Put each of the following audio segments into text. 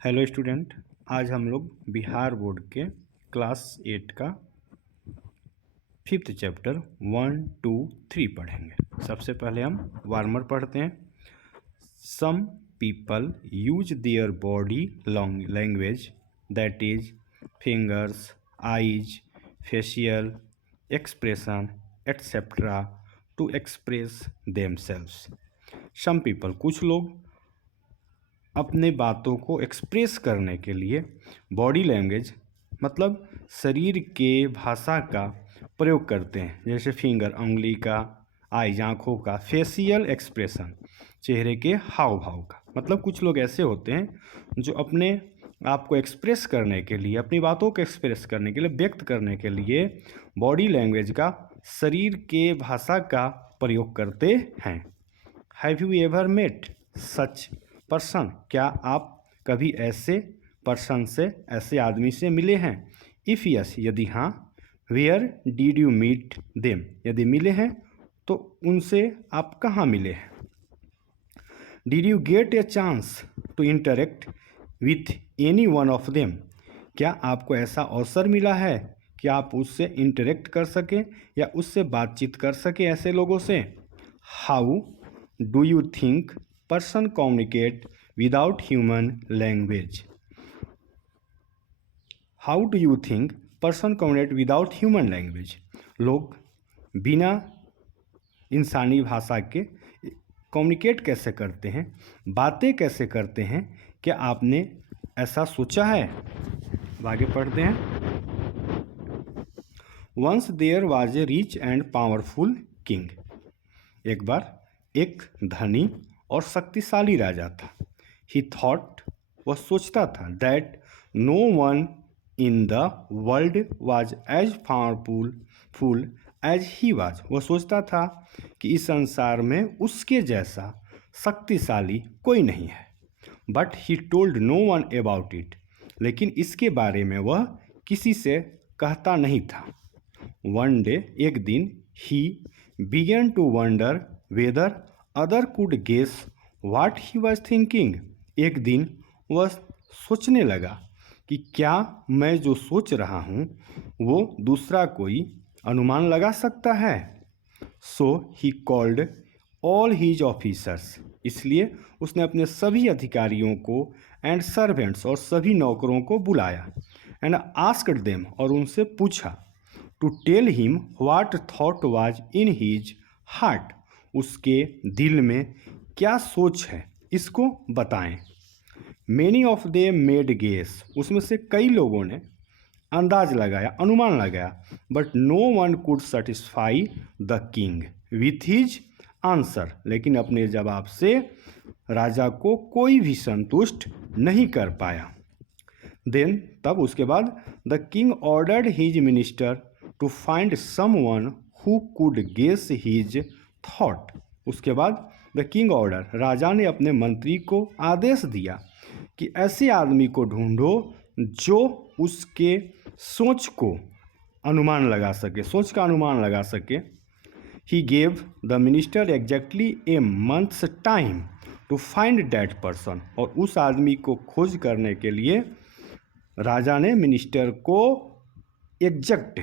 Hello student. आज हम लोग बिहार बोर्ड के क्लास 8 का 5th चैप्टर 1, 2, 3 पढ़ेंगे। सबसे पहले हम वार्मर पढ़ते हैं। Some people use their body language that is fingers, eyes, facial expression etcetera to express themselves. Some people कुछ लोग अपने बातों को एक्सप्रेस करने के लिए बॉडी लैंग्वेज मतलब शरीर के भाषा का प्रयोग करते हैं, जैसे फिंगर उंगली का, आईज आँखों का, फेशियल एक्सप्रेशन चेहरे के हाव भाव का। मतलब कुछ लोग ऐसे होते हैं जो अपने आप को एक्सप्रेस करने के लिए, अपनी बातों को एक्सप्रेस करने के लिए, व्यक्त करने के लिए बॉडी लैंग्वेज का, शरीर के भाषा का प्रयोग करते हैं। Have you ever met such person? क्या आप कभी ऐसे पर्सन से, ऐसे आदमी से मिले हैं? इफ़ यस, यदि हाँ, where did you meet them? यदि मिले हैं तो उनसे आप कहाँ मिले हैं? Did you get a chance to interact with any one of them? क्या आपको ऐसा अवसर मिला है कि आप उससे इंटरेक्ट कर सकें या उससे बातचीत कर सकें ऐसे लोगों से? How do you think person communicate without human language? How do you think person communicate without human language? लोग बिना इंसानी भाषा के कम्युनिकेट कैसे करते हैं, बातें कैसे करते हैं? क्या आपने ऐसा सोचा है? आगे पढ़ते हैं। Once there was a rich and powerful king. एक बार एक धनी और शक्तिशाली राजा था। ही थॉट, वह सोचता था, that no one in the world was as powerful as he was. वह सोचता था कि इस संसार में उसके जैसा शक्तिशाली कोई नहीं है। But he told no one about it. लेकिन इसके बारे में वह किसी से कहता नहीं था। वन डे, एक दिन, ही began to wonder whether other could guess what he was thinking. एक दिन वह सोचने लगा कि क्या मैं जो सोच रहा हूँ वो दूसरा कोई अनुमान लगा सकता है। So he called all his officers. इसलिए उसने अपने सभी अधिकारियों को एंड सर्वेंट्स और सभी नौकरों को बुलाया। एंड आस्क्ड देम, और उनसे पूछा, to tell him what thought was in his heart. उसके दिल में क्या सोच है इसको बताएं। Many of them made guess. उसमें से कई लोगों ने अंदाज लगाया, अनुमान लगाया। But no one could satisfy the king with his answer. लेकिन अपने जवाब से राजा को कोई भी संतुष्ट नहीं कर पाया। देन, तब उसके बाद, the king ordered his minister to find someone who could guess his thought. उसके बाद द किंग ऑर्डर, राजा ने अपने मंत्री को आदेश दिया कि ऐसे आदमी को ढूंढो जो उसके सोच को अनुमान लगा सके, सोच का अनुमान लगा सके। He gave the minister exactly a month's time to find that person. और उस आदमी को खोज करने के लिए राजा ने मिनिस्टर को एग्जैक्ट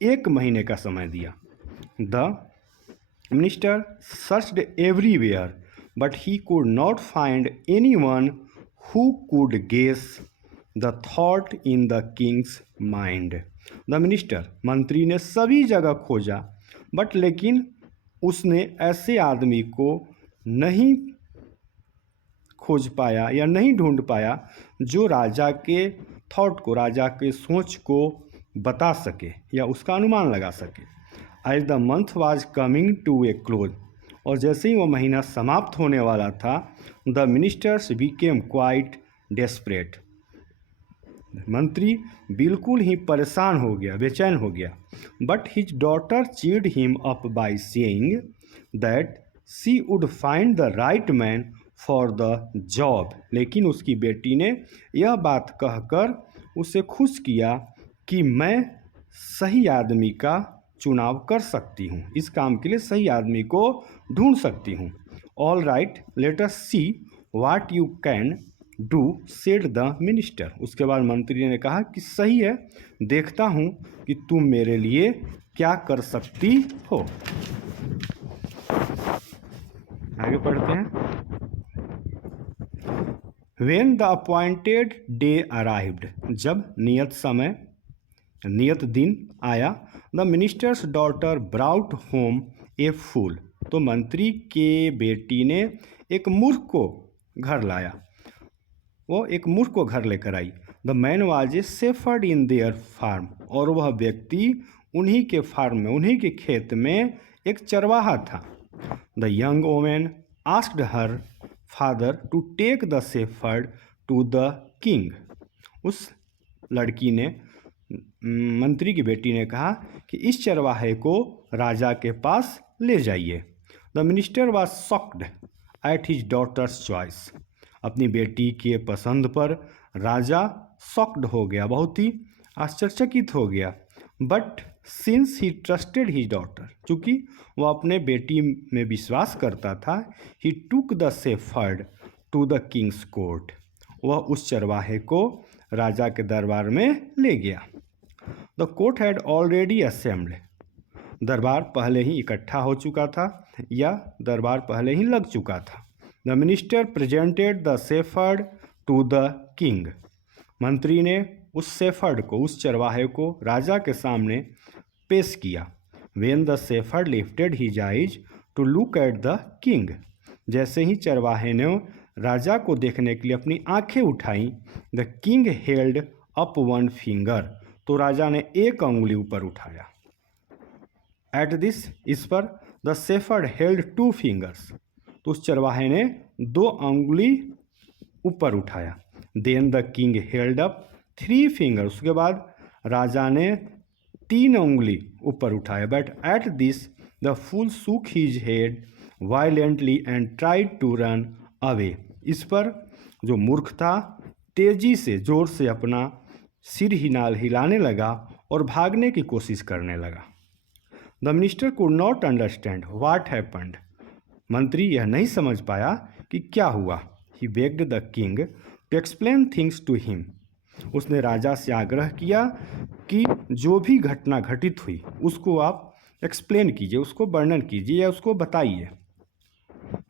1 महीने का समय दिया। The minister searched everywhere but he could not find anyone who could guess the thought in the king's mind. The minister, मंत्री ने सभी जगह खोजा, बट लेकिन उसने ऐसे आदमी को नहीं खोज पाया या नहीं ढूंढ पाया जो राजा के थॉट को, राजा के सोच को बता सके या उसका अनुमान लगा सके। As the month was coming to a close. और जैसे ही वह महीना समाप्त होने वाला था, the ministers became quite desperate. मंत्री बिल्कुल ही परेशान हो गया, बेचैन हो गया। But his daughter cheered him up by saying that she would find the right man for the job. लेकिन उसकी बेटी ने यह बात कहकर उसे खुश किया कि मैं सही आदमी का चुनाव कर सकती हूँ, इस काम के लिए सही आदमी को ढूंढ सकती हूँ। All right, let us see what you can do said the minister. उसके बाद मंत्री ने कहा कि सही है, देखता हूँ कि तुम मेरे लिए क्या कर सकती हो। आगे पढ़ते हैं। When the appointed day arrived, जब नियत दिन आया, the minister's daughter brought home a fool, तो मंत्री के बेटी ने एक मूर्ख को घर लाया, वो एक मूर्ख को घर लेकर आई। The man was a shepherd in their farm, और वह व्यक्ति उन्हीं के फार्म में, उन्हीं के खेत में एक चरवाहा था। The young women asked her father to take the shepherd to the king, उस लड़की ने, मंत्री की बेटी ने कहा कि इस चरवाहे को राजा के पास ले जाइए। The minister was shocked at his daughter's choice, अपनी बेटी के पसंद पर राजा शॉक्ड हो गया, बहुत ही आश्चर्यचकित हो गया। But since he trusted his daughter, चूँकि वह अपने बेटी में विश्वास करता था, he took the shepherd to the king's court, वह उस चरवाहे को राजा के दरबार में ले गया। The court had already assembled, दरबार पहले ही इकट्ठा हो चुका था या दरबार पहले ही लग चुका था। The minister presented the shepherd to the king, मंत्री ने उस शेफर्ड को, उस चरवाहे को राजा के सामने पेश किया। When the shepherd lifted his eyes to look at the king, जैसे ही चरवाहे ने राजा को देखने के लिए अपनी आंखें उठाई, the king held up one finger, तो राजा ने एक अंगुली ऊपर उठाया। एट दिस, इस पर the shepherd held two fingers, तो उस चरवाहे ने दो अंगुली ऊपर उठाया। Then the king held up three finger, उसके बाद राजा ने तीन उंगली ऊपर उठाया। But at this the fool shook his head violently and tried to run away, इस पर जो मूर्ख था तेजी से, जोर से अपना सिर हिलाने लगा और भागने की कोशिश करने लगा। The minister could not understand what happened, मंत्री यह नहीं समझ पाया कि क्या हुआ। He begged the king to explain things to him, उसने राजा से आग्रह किया कि जो भी घटना घटित हुई उसको आप एक्सप्लेन कीजिए, उसको वर्णन कीजिए या उसको बताइए।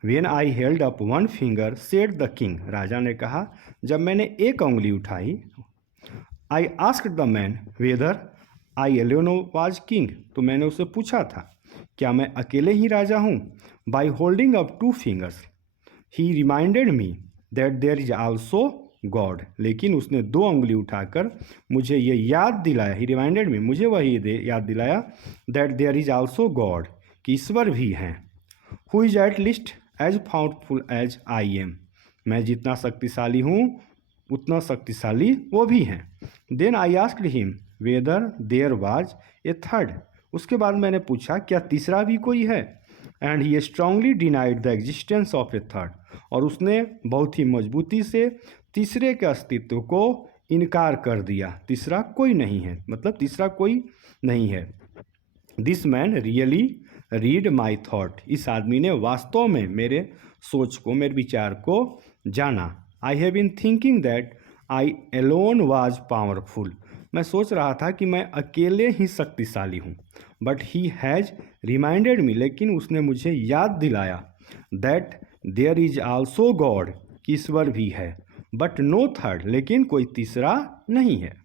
When I held up one finger, said the king, राजा ने कहा जब मैंने एक उंगली उठाई, I asked the man whether I alone was king, तो मैंने उससे पूछा था क्या मैं अकेले ही राजा हूँ। By holding up two fingers, he reminded me that there is also God, लेकिन उसने दो उंगली उठाकर मुझे ये याद दिलाया, he reminded me, मुझे वही याद दिलाया that there is also God, कि ईश्वर भी हैं। Who is at least as powerful as I am, मैं जितना शक्तिशाली हूँ उतना शक्तिशाली वो भी हैं। Then I asked him whether there was a third, उसके बाद मैंने पूछा क्या तीसरा भी कोई है। And he strongly denied the existence of a third, और उसने बहुत ही मजबूती से तीसरे के अस्तित्व को इनकार कर दिया, तीसरा कोई नहीं है, मतलब तीसरा कोई नहीं है। This man really read my thought, इस आदमी ने वास्तव में मेरे सोच को, मेरे विचार को जाना। I have been thinking that I alone was powerful, मैं सोच रहा था कि मैं अकेले ही शक्तिशाली हूँ। But he has reminded me, लेकिन उसने मुझे याद दिलाया that there is also God, कि ईश्वर भी है, but no third, लेकिन कोई तीसरा नहीं है।